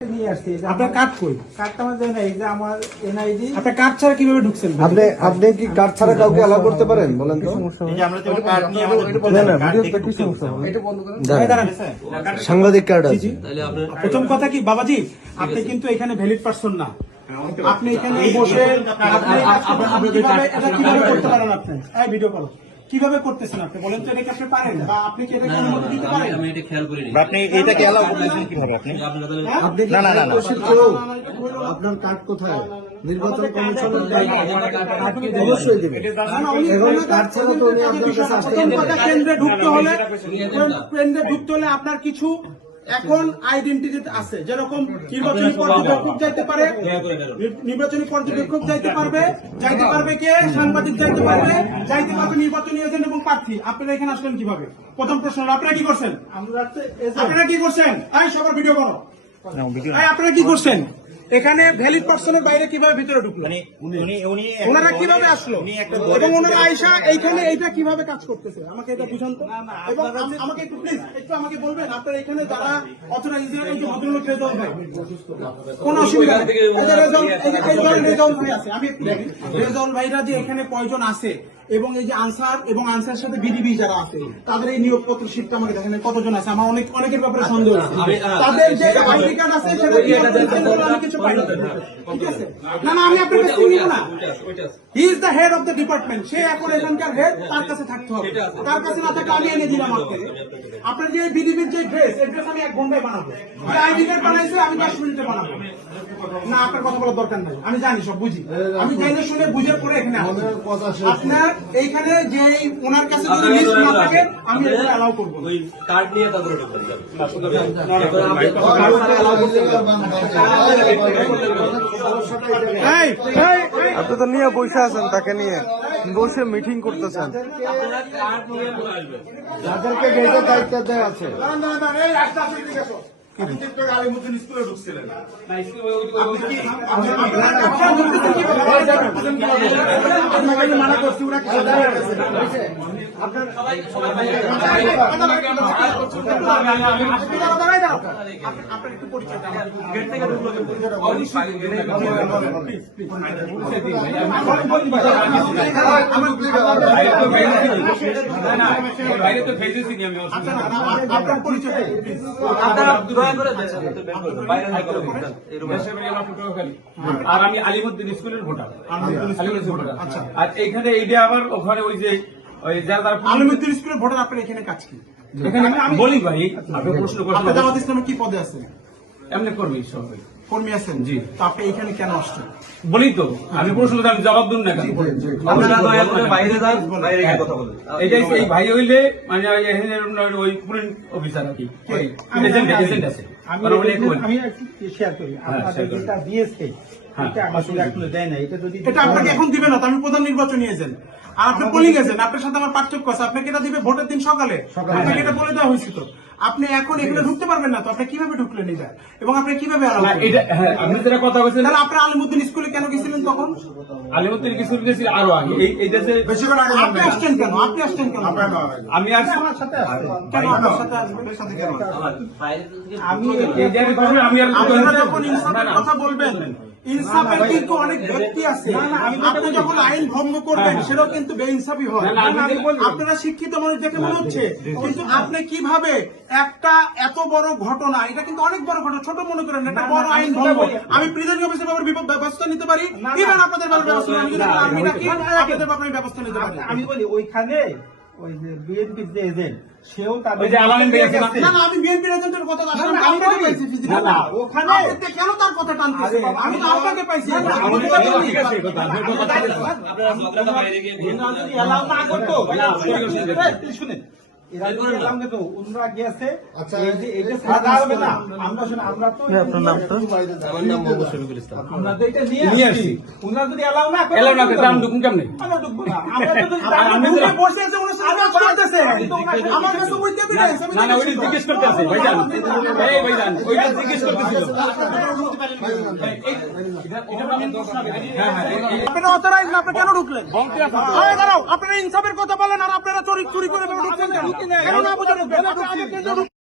আপনার কার্ড কই? কার্ডটা আমার দেয় না, এই যে আমার এনআইডি। আপনার কার্ড ছাড়া কিভাবে ঢুকছেন? আপনি কি কার্ড ছাড়া কাউকে অ্যালাউ করতে পারেন? বলেন তো। সাংবাদিক কার্ড আছে। প্রথম কথা কি বাবাজি, আপনি কিন্তু এখানে ভ্যালিড পারসন না। আপনি এখানে বসে আপনি কিভাবে এটা কিভাবে করতে পারেন? আপনি এই ভিডিও কল কিভাবে করতেছেন? আপনি বলেন তো, এটা কি আপনি পারেন বা আপনি কি এটাকে অনুমতি দিতে পারেন? আমি এটা খেয়াল করিনি। আপনি এটাকে অ্যালাউ করতেছেন কিভাবে? আপনি আপনি কি আপনার কার্ড কোথায়? নির্বাচন কমিশনের অবশ্যই দেবে। কার্ড ছাড়া তো উনি আপনার কাছে আসতে কেন্দ্রে ঢুকতে হলে আপনার কিছু এখন আইডেন্টিটি আছে, যেরকম নির্বাচনী পর্যবেক্ষক যাইতে পারে, যাইতে পারবে কে? সাংবাদিক যাইতে পারবে নির্বাচনী এজেন্ট এবং প্রার্থী। আপনারা এখানে আসলেন কিভাবে? প্রথম প্রশ্ন, আপনারা কি করছেন? আপনারা কি করছেন? সবার ভিডিও করো। আপনারা কি করছেন? এখানে ভ্যালিড পার্সনের বাইরে কিভাবে ভিতরে ঢুকলো? ওনারা কিভাবে আসলো এবং ওনারা আয়সা এইখানে এইটা কিভাবে কাজ করতেছে? আমাকে এটা বুঝান তো। এবং আমাকে একটু প্লিজ একটু আমাকে বলবেন, আপনার এখানে যারা অথরাইজ এই যে ভদ্রলোক রেজাউল ভাই, কোন অসুবিধা নেই। রেজাউল ভাই আছে, আমি একটু রেজাউল ভাইরা যে এখানে কয়জন আছে এবং এই যে আনসার এবং আনসারের সাথে বিডিবি যারা আছে তাদের এই নিয়োগপত্র শিটটা আমাকে দেখেন কতজন আছে। আমার অনেকের ব্যাপারে সন্দেহ আছে। তাদের যে আইডি কার্ড আছে সেটা আমি কিছু পাই না। ঠিক আছে? না আমি আপনার কাছে নিব না। He is the head of the department. সে এখন এখানকার হেড, তার কাছে থাকতে হবে। তার কাছে না থাকলে আমি এনে দিলাম আপনাকে। আপনার যে বিডিবির যে ড্রেস, এই ড্রেস আমি 1 ঘন্টায় বানাবো। যে আইডি কার্ড বানাইছে আমি 10 মিনিটে বানাবো। না আপনার কথা বলার দরকার নাই, আমি জানি, সব বুঝি। আমি জানি শুনে বুঝে পরে এখানে আপনার এইখানে যে ওনার কাছে যদি লিস্ট না থাকে আমি এটা অ্যালাউ করব। ওই কার্ড নিয়ে তারপরে ঢুকবেন। আপনি তো নিয়ে বসে আছেন, তাকে নিয়ে বসে মিটিং করতেছেন। যাদেরকে গেটের দায়িত্ব দেওয়া আছে। স্কুলে ঢুকছিলেন মানা করছি ওরা আপনার একটু পরিচয় আপনার পরিচয় আর আমি আলিমুদ্দিন স্কুলের ভোটার। আর এইখানে এইটা আবার ওখানে ওই যে আলিমুদ্দিন স্কুলের ভোটার। আপনার এখানে কাজ কি? এখানে আমি বলি ভাই, আপনি প্রশ্ন করছেন জামাত ইসলামের কি পদে আছেন? এমনি কর্মী সবাই কর্মী আছেন। জি, তো আপনি এখানে কেন আসছেন? বলি তো, আমি প্রশ্ন আমি জবাব দিন না কেন? এটাই এই ভাই হইলে মানে ওই পুলিশ অফিসার আর কি এজেন্ট আছে। আমি শেয়ার করি, আপনাদের যেটা দিয়েছে এটা আমাকে এখনো দেয় না। এটা যদি এটা আপনাকে এখন দিবে না, তো আমি প্রধান নির্বাচনী এজেন্ট আর আপনি পোলিং এজেন্ট, আপনার সাথে আমার পার্থক্য আছে। আপনাকে এটা দিবে ভোটের দিন সকালে, আপনাকে এটা বলে দেওয়া হয়েছিল। আপনি এখন এখানে ঢুকতে পারবেন না, তো আপনি কিভাবে ঢুকলেন এটা এবং আপনি কিভাবে আপনি যেটা কথা বলছেন, তাহলে আপনি আলিমুদ্দিন স্কুলে কেন গেছিলেন তখন? আলিমুদ্দিন স্কুল গেছিল আরো আগে। এই দেশে আপনি আসছেন কেন? আমি আসছি আমার সাথে কেন? আপনার সাথে আসবেন কেন? আমি আপনারা যখন ইনসাফের কথা বলবেন, ইনসাফের কিন্তু অনেক ব্যক্তি আছে। আপনি যখন আইন ভঙ্গ করবেন সেটাও কিন্তু বেইনসাফি হয়। আপনারা শিক্ষিত মানুষ দেখে মনে হচ্ছে, কিন্তু আপনি কিভাবে একটা এত বড় ঘটনা, এটা কিন্তু অনেক বড় ঘটনা, ছোট মনে করেন, এটা বড় আইন ভঙ্গ। আমি প্রিজাইডিং অফিসার ব্যাপারে ব্যবস্থা নিতে পারি, ইভেন আপনাদের ব্যাপারে ব্যবস্থা আপনাদের ব্যাপারে ব্যবস্থা নিতে পারি। আমি বলি ওইখানে ওই যে বিএনপির যে এজেন্ট, সেও তাদের আমি বিএনপির এজেন্টের কথা ওখানে কেন তার কথা টানতেছে? আমি তো আপনাকে পাইছি। শুনেন, ওনারা গেছে। আমরা তো আমরা তো এটা নিয়ে আসছি। ওনারা যদি এলাও না করে ঢুকুন কেমনে? আমরা ঢুকবো না। আমরা তো বসে আছে, ওনার সাথে করতেছে। আমার কাছে ওই এভিডেন্স আমি না ওইটা জিজ্ঞেস করতে আছে ভাইজান। এই ভাইজান ওইটা জিজ্ঞেস করতেছিল। আপনারা অথরাইজ না, আপনি কেন ঢুকলেন? দাঁড়াও, আপনারা ইনসাফের কথা বলেন আর আপনারা চুরি করে ঢুকছেন কেন? কেন না বুঝেন?